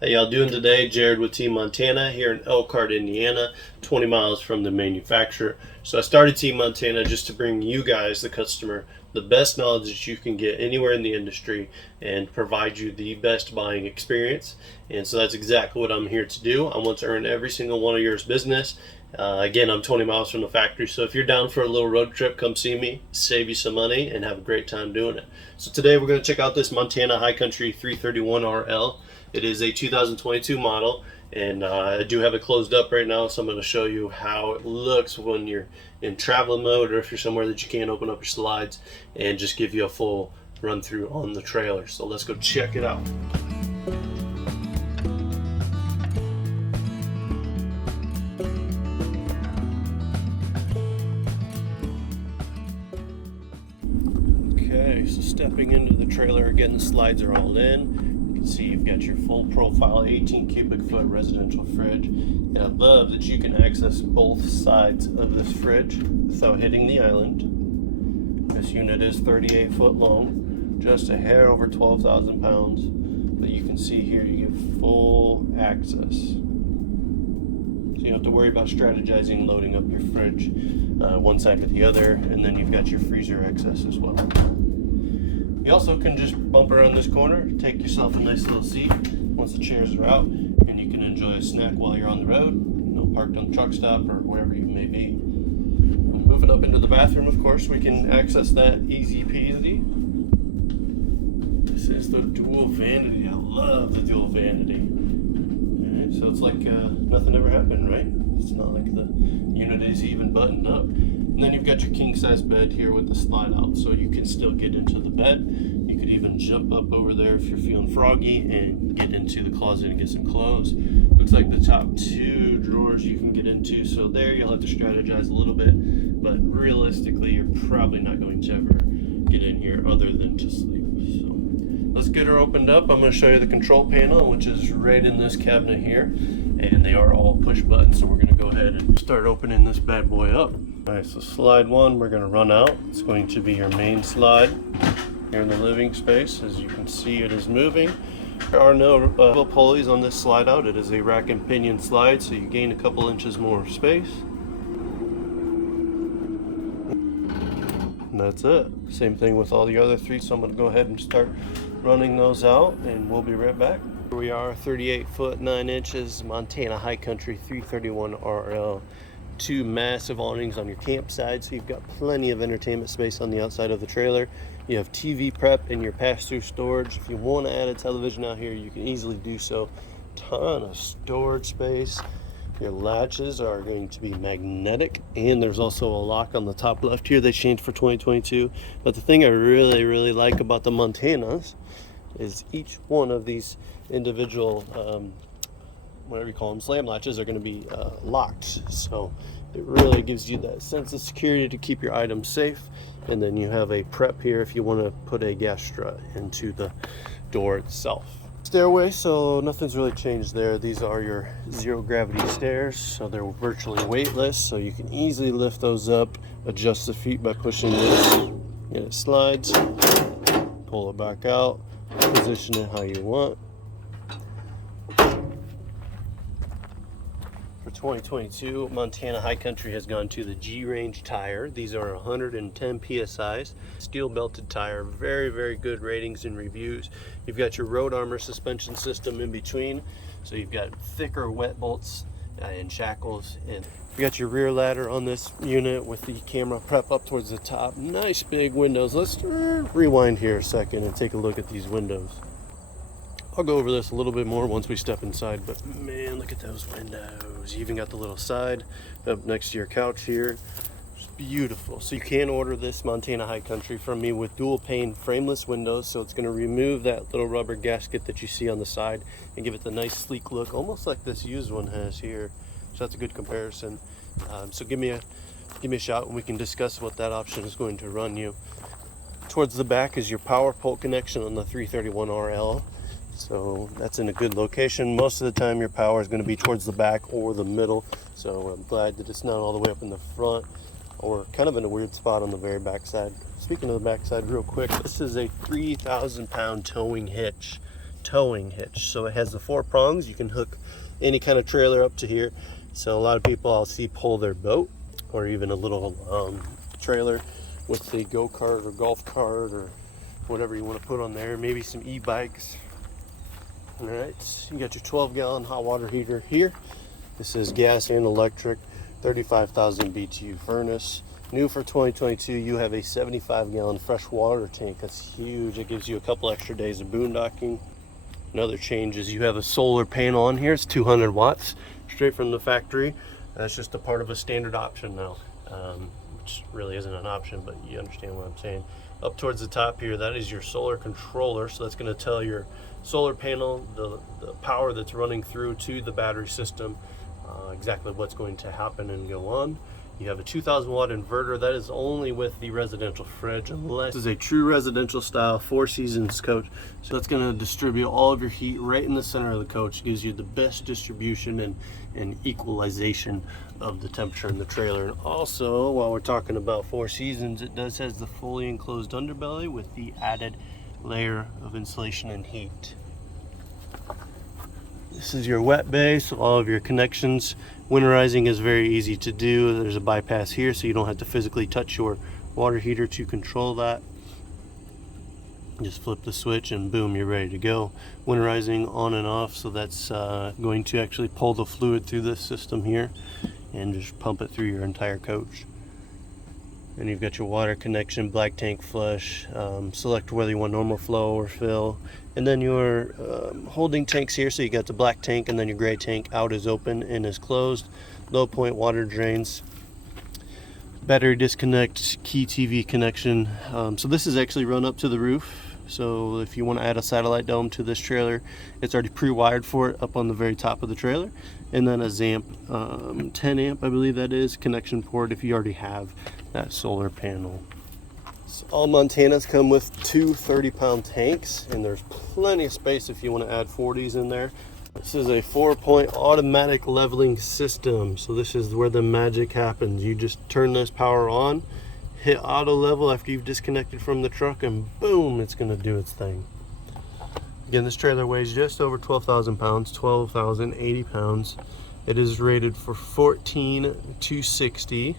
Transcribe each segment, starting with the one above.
How y'all doing today? Jared with Team Montana here in Elkhart, Indiana, 20 miles from the manufacturer. So I started Team Montana just to bring you guys, the customer, the best knowledge that you can get anywhere in the industry and provide you the best buying experience. And so that's exactly what I'm here to do. I want to earn every single one of yours business. Again, I'm 20 miles from the factory, so if you're down for a little road trip, come see me, save you some money, and have a great time doing it. So today we're going to check out this Montana High Country 331RL. It is a 2022 model, and I do have it closed up right now, so I'm going to show you how it looks when you're in traveling mode or if you're somewhere that you can't open up your slides, and just give you a full run through on the trailer. So let's go check it out. Okay, so stepping into the trailer again, the slides are all in. You can see you've got your full profile 18 cubic foot residential fridge, and I love that you can access both sides of this fridge without hitting the island. This unit is 38 foot long, just a hair over 12,000 pounds, but you can see here you get full access. So you don't have to worry about strategizing loading up your fridge one side to the other, and then you've got your freezer access as well. You also can just bump around this corner, take yourself a nice little seat once the chairs are out, and you can enjoy a snack while you're on the road, parked on the truck stop or wherever you may be. And moving up into the bathroom, of course, we can access that easy peasy. This is the dual vanity. I love the dual vanity. Alright, so it's like nothing ever happened, right? It's not like the unit is even buttoned up. And then you've got your king size bed here with the slide out, so you can still get into the bed. You could even jump up over there if you're feeling froggy and get into the closet and get some clothes. Looks like the top two drawers you can get into, so there you'll have to strategize a little bit, but realistically you're probably not going to ever get in here other than to sleep. So let's get her opened up. I'm going to show you the control panel, which is right in this cabinet here, and they are all push buttons, so we're going to go ahead and start opening this bad boy up. Alright, so slide one we're going to run out. It's going to be your main slide here in the living space. As you can see, it is moving. There are no pulleys on this slide out. It is a rack and pinion slide, so you gain a couple inches more space. And that's it. Same thing with all the other three, so I'm going to go ahead and start running those out, and we'll be right back. Here we are, 38 foot 9 inches Montana High Country 331RL. Two massive awnings on your campsite, so you've got plenty of entertainment space on the outside of the trailer. You have TV prep and your pass-through storage. If you want to add a television out here, you can easily do so. Ton of storage space. Your latches are going to be magnetic, and there's also a lock on the top left here they changed for 2022. But the thing I really like about the Montanas is each one of these individual whatever you call them, slam latches are going to be locked, so it really gives you that sense of security to keep your items safe. And then you have a prep here if you want to put a gas strut into the door itself. Stairway, so nothing's really changed there. These are your zero gravity stairs, so they're virtually weightless, so you can easily lift those up, adjust the feet by pushing this, and it slides. Pull it back out, position it how you want. For 2022, Montana High Country has gone to the G-Range tire. These are 110 PSIs, steel belted tire, very good ratings and reviews. You've got your Road Armor suspension system in between, so you've got thicker wet bolts and shackles. And you got your rear ladder on this unit with the camera prep up towards the top. Nice big windows. Let's rewind here a second and take a look at these windows. I'll go over this a little bit more once we step inside, but man, look at those windows. You even got the little side up next to your couch here. It's beautiful. So you can order this Montana High Country from me with dual pane frameless windows, so it's going to remove that little rubber gasket that you see on the side and give it the nice sleek look, almost like this used one has here. So that's a good comparison. So give me a shout and we can discuss what that option is going to run you. Towards the back is your power pole connection on the 331RL. So that's in a good location. Most of the time your power is going to be towards the back or the middle, so I'm glad that it's not all the way up in the front or kind of in a weird spot on the very back side. Speaking of the back side real quick, this is a 3,000 pound towing hitch towing hitch. So it has the 4 prongs. You can hook any kind of trailer up to here. So a lot of people I'll see pull their boat or even a little trailer with the go-kart or golf cart or whatever you want to put on there, maybe some e-bikes. All right, you got your 12-gallon hot water heater here. This is gas and electric, 35,000 BTU furnace. New for 2022, you have a 75-gallon fresh water tank. That's huge. It gives you a couple extra days of boondocking. Another change is you have a solar panel on here. It's 200 watts, straight from the factory. That's just a part of a standard option now, which really isn't an option, but you understand what I'm saying. Up towards the top here, that is your solar controller. So that's going to tell your solar panel the power that's running through to the battery system, exactly what's going to happen and go on. You have a 2,000 watt inverter. That is only with the residential fridge, unless this is a true residential style 4 seasons coach. So that's going to distribute all of your heat right in the center of the coach. It gives you the best distribution and equalization of the temperature in the trailer. And also, while we're talking about 4 seasons, it does has the fully enclosed underbelly with the added layer of insulation and heat. This is your wet bay, so all of your connections. Winterizing is very easy to do. There's a bypass here, so you don't have to physically touch your water heater to control that. Just flip the switch and boom, you're ready to go. Winterizing on and off, so that's going to actually pull the fluid through this system here and just pump it through your entire coach. And you've got your water connection, black tank flush, select whether you want normal flow or fill. And then your holding tanks here, so you got the black tank and then your gray tank. Out is open, in is closed. Low point water drains. Battery disconnect, key TV connection. So this is actually run up to the roof. So if you want to add a satellite dome to this trailer, it's already pre-wired for it up on the very top of the trailer. And then a ZAMP 10 amp, I believe that is, connection port if you already have that solar panel. So all Montanas come with 2 30-pound tanks, and there's plenty of space if you want to add 40s in there. This is a 4-point automatic leveling system. So this is where the magic happens. You just turn this power on, hit auto level after you've disconnected from the truck, and boom, it's going to do its thing. Again, this trailer weighs just over 12,000 pounds, 12,080 pounds. It is rated for 14,260.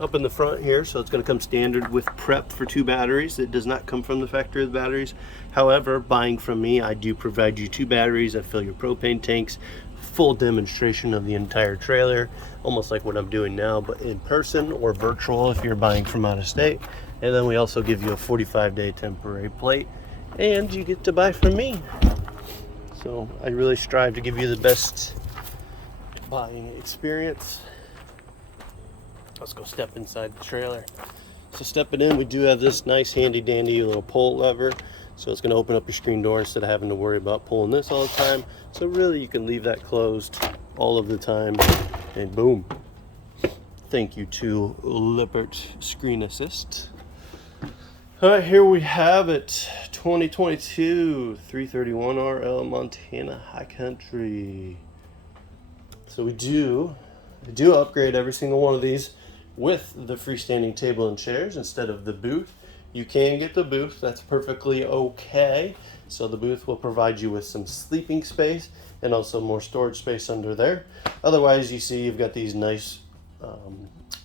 Up in the front here, so it's going to come standard with prep for 2 batteries. It does not come from the factory with batteries. However, buying from me, I do provide you 2 batteries that fill your propane tanks. Full demonstration of the entire trailer, almost like what I'm doing now, but in person or virtual if you're buying from out of state. And then we also give you a 45-day temporary plate, and you get to buy from me. So I really strive to give you the best buying experience. Let's go step inside the trailer. So stepping in, we do have this nice handy dandy little pull lever. So it's going to open up your screen door instead of having to worry about pulling this all the time. So really you can leave that closed all of the time, and boom. Thank you to Lippert Screen Assist. All right, here we have it. 2022 331 RL Montana High Country. So we do upgrade every single one of these with the freestanding table and chairs instead of the booth. You can get the booth, that's perfectly okay. So the booth will provide you with some sleeping space and also more storage space under there. Otherwise, you see you've got these nice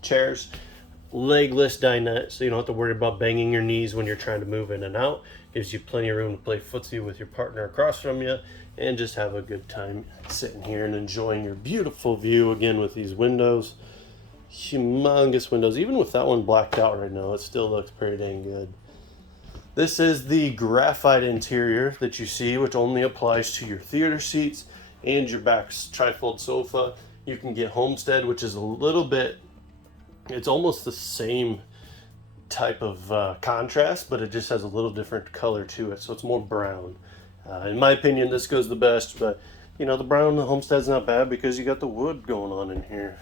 chairs, legless dinette, so you don't have to worry about banging your knees when you're trying to move in and out. Gives you plenty of room to play footsie with your partner across from you and just have a good time sitting here and enjoying your beautiful view. Again, with these windows, humongous windows. Even with that one blacked out right now, it still looks pretty dang good. This is the graphite interior that you see, which only applies to your theater seats and your back trifold sofa. You can get Homestead, which is a little bit, it's almost the same type of contrast, but it just has a little different color to it, so it's more brown. In my opinion, this goes the best, but you know, the brown Homestead's not bad because you got the wood going on in here.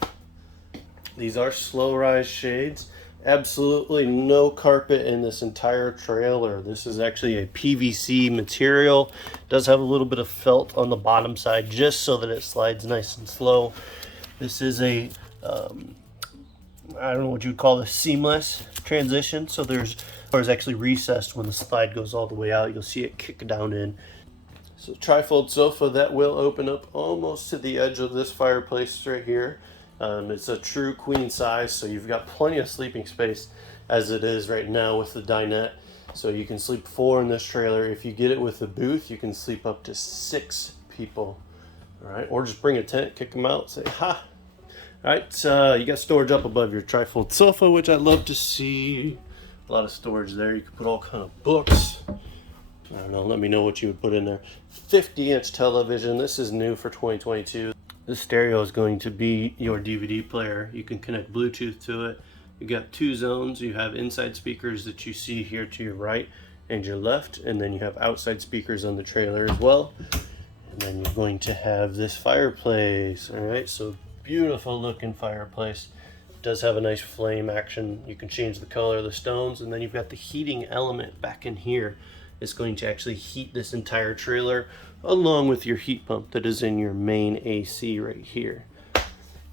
These are slow rise shades. Absolutely no carpet in this entire trailer. This is actually a PVC material. It does have a little bit of felt on the bottom side just so that it slides nice and slow. This is a I don't know what you'd call this, seamless transition. So there's actually recessed when the slide goes all the way out. You'll see it kick down in. So trifold sofa that will open up almost to the edge of this fireplace right here. It's a true queen size, so you've got plenty of sleeping space as it is right now with the dinette. So you can sleep 4 in this trailer. If you get it with the booth, you can sleep up to 6 people. All right, or just bring a tent, kick them out, say ha. All right, you got storage up above your trifold sofa, which I love to see. A lot of storage there. You can put all kind of books. I don't know, let me know what you would put in there. 50-inch television. This is new for 2022. This stereo is going to be your DVD player. You can connect Bluetooth to it. You got 2 zones. You have inside speakers that you see here to your right and your left, and then you have outside speakers on the trailer as well. And then you're going to have this fireplace. All right, so beautiful looking fireplace. It does have a nice flame action. You can change the color of the stones, and then you've got the heating element back in here. It's going to actually heat this entire trailer along with your heat pump that is in your main AC right here.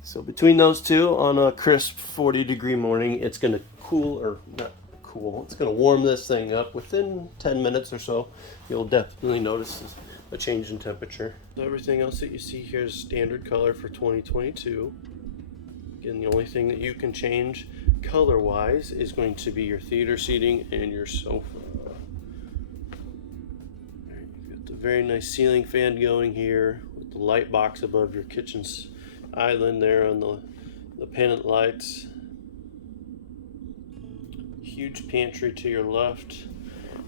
So between those two, on a crisp 40-degree morning, it's going to cool, or not cool, it's going to warm this thing up within 10 minutes or so. You'll definitely notice a change in temperature. So everything else that you see here is standard color for 2022. Again, the only thing that you can change color-wise is going to be your theater seating and your sofa. Very nice ceiling fan going here with the light box above your kitchen's island there on the pennant lights. Huge pantry to your left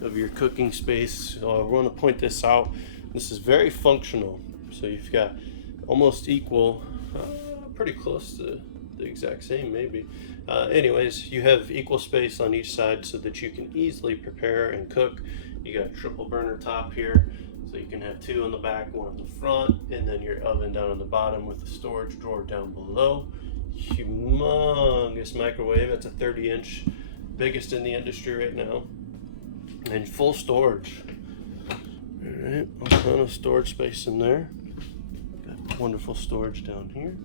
of your cooking space. So I want to point this out. This is very functional. So you've got almost equal, pretty close to the exact same maybe. Anyways, you have equal space on each side so that you can easily prepare and cook. You got a triple burner top here. So you can have 2 on the back, 1 on the front, and then your oven down on the bottom with the storage drawer down below. Humongous microwave. That's a 30-inch, biggest in the industry right now. And full storage. All right, a ton of storage space in there. Got wonderful storage down here.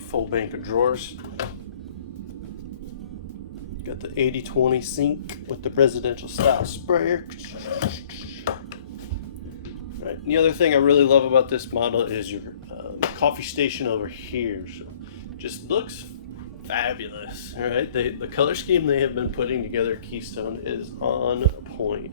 Full bank of drawers. Got the 80/20 sink with the presidential style sprayer. Right. The other thing I really love about this model is your coffee station over here. So just looks fabulous. All right, the color scheme they have been putting together at Keystone is on point.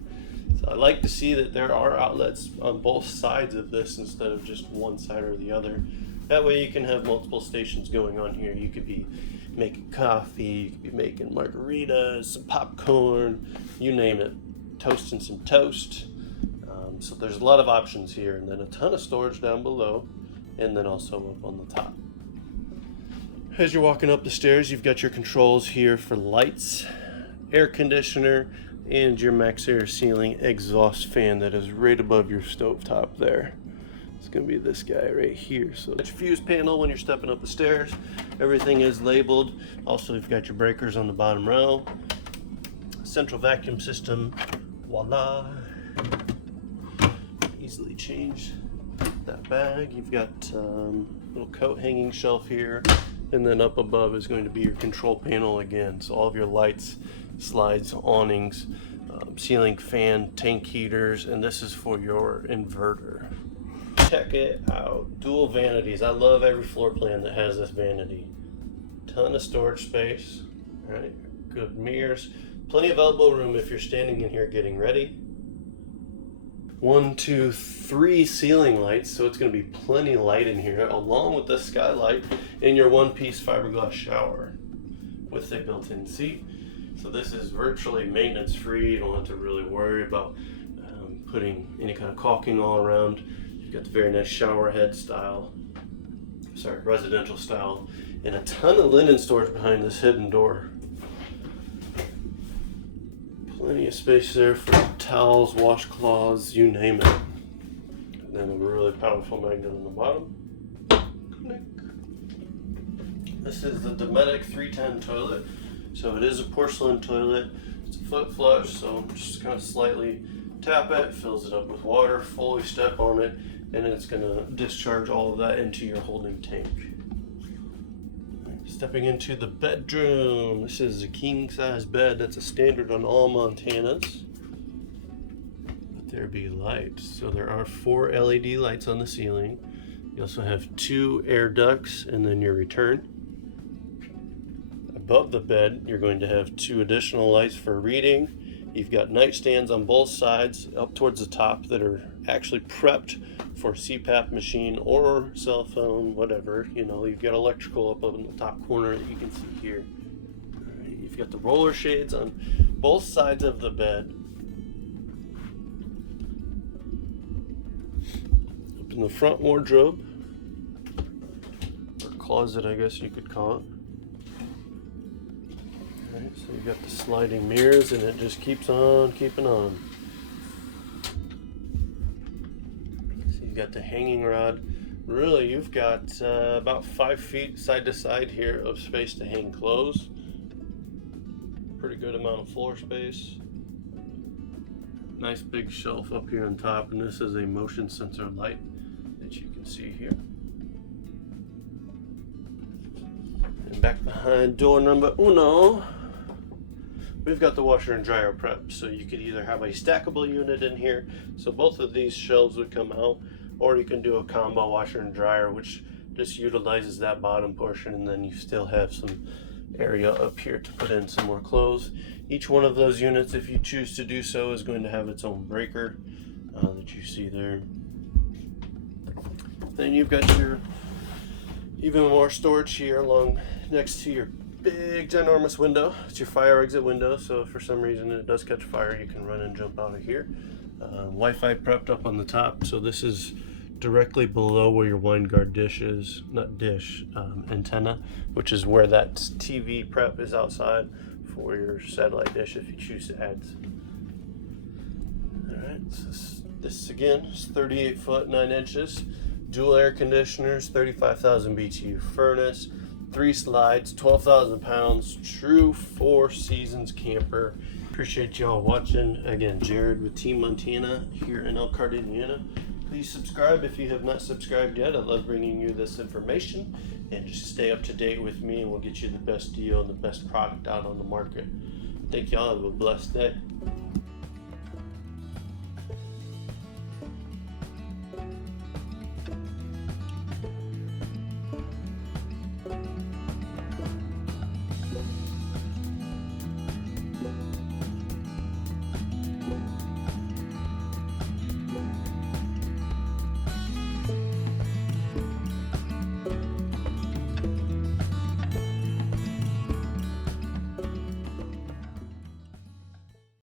So I like to see that there are outlets on both sides of this instead of just one side or the other. That way you can have multiple stations going on here. You could be making coffee, you could be making margaritas, some popcorn, you name it, toasting some toast. So there's a lot of options here, and then a ton of storage down below, and then also up on the top. As you're walking up the stairs, you've got your controls here for lights, air conditioner, and your max air ceiling exhaust fan that is right above your stovetop there. It's going to be this guy right here. So that's your fuse panel when you're stepping up the stairs. Everything is labeled. Also, you've got your breakers on the bottom row. Central vacuum system. Voila. Easily change that bag. You've got a little coat hanging shelf here. And then up above is going to be your control panel again. So all of your lights, slides, awnings, ceiling fan, tank heaters, and this is for your inverter. Check it out. Dual vanities. I love every floor plan that has this vanity. Ton of storage space. All right, good mirrors. Plenty of elbow room if you're standing in here getting ready. 1, 2, 3 ceiling lights, so it's going to be plenty light in here, along with the skylight in your one-piece fiberglass shower with a built-in seat. So this is virtually maintenance-free. You don't have to really worry about putting any kind of caulking all around. You've got the very nice shower head style, residential style, and a ton of linen storage behind this hidden door. Plenty of space there for towels, washcloths, you name it. And then a really powerful magnet on the bottom. This is the Dometic 310 toilet. So it is a porcelain toilet. It's a foot flush, so just kind of slightly tap it, fills it up with water, fully step on it, and it's going to discharge all of that into your holding tank. Stepping into the bedroom. This is a king size bed. That's a standard on all Montanas. there be lights. So there are 4 LED lights on the ceiling. You also have 2 air ducts and then your return. Above the bed, you're going to have 2 additional lights for reading. You've got nightstands on both sides up towards the top that are actually prepped for CPAP machine or cell phone, whatever. You know, you've got electrical up in the top corner that you can see here. All right, you've got the roller shades on both sides of the bed. Up in the front wardrobe, or closet, I guess you could call it. Right, so you've got the sliding mirrors and it just keeps on keeping on. So you've got the hanging rod. Really, you've got about 5 feet side to side here of space to hang clothes. Pretty good amount of floor space. Nice big shelf up here on top, and this is a motion sensor light that you can see here. And back behind door number uno, we've got the washer and dryer prep. So you could either have a stackable unit in here, so both of these shelves would come out, or you can do a combo washer and dryer, which just utilizes that bottom portion, and then you still have some area up here to put in some more clothes. Each one of those units, if you choose to do so, is going to have its own breaker that you see there. Then you've got your even more storage here along next to your big ginormous window. It's your fire exit window, so if for some reason it does catch fire, you can run and jump out of here. Wi-Fi prepped up on the top, so this is directly below where your wine guard dish is, not dish, antenna, which is where that TV prep is outside for your satellite dish if you choose to add. Alright, so this again is 38 foot 9 inches, dual air conditioners, 35,000 BTU furnace, 3 slides, 12,000 pounds, true 4 seasons camper. Appreciate y'all watching. Again, Jared with Team Montana here in Elkhart, Indiana. Please subscribe if you have not subscribed yet. I love bringing you this information, and just stay up to date with me and we'll get you the best deal and the best product out on the market. Thank y'all. Have a blessed day.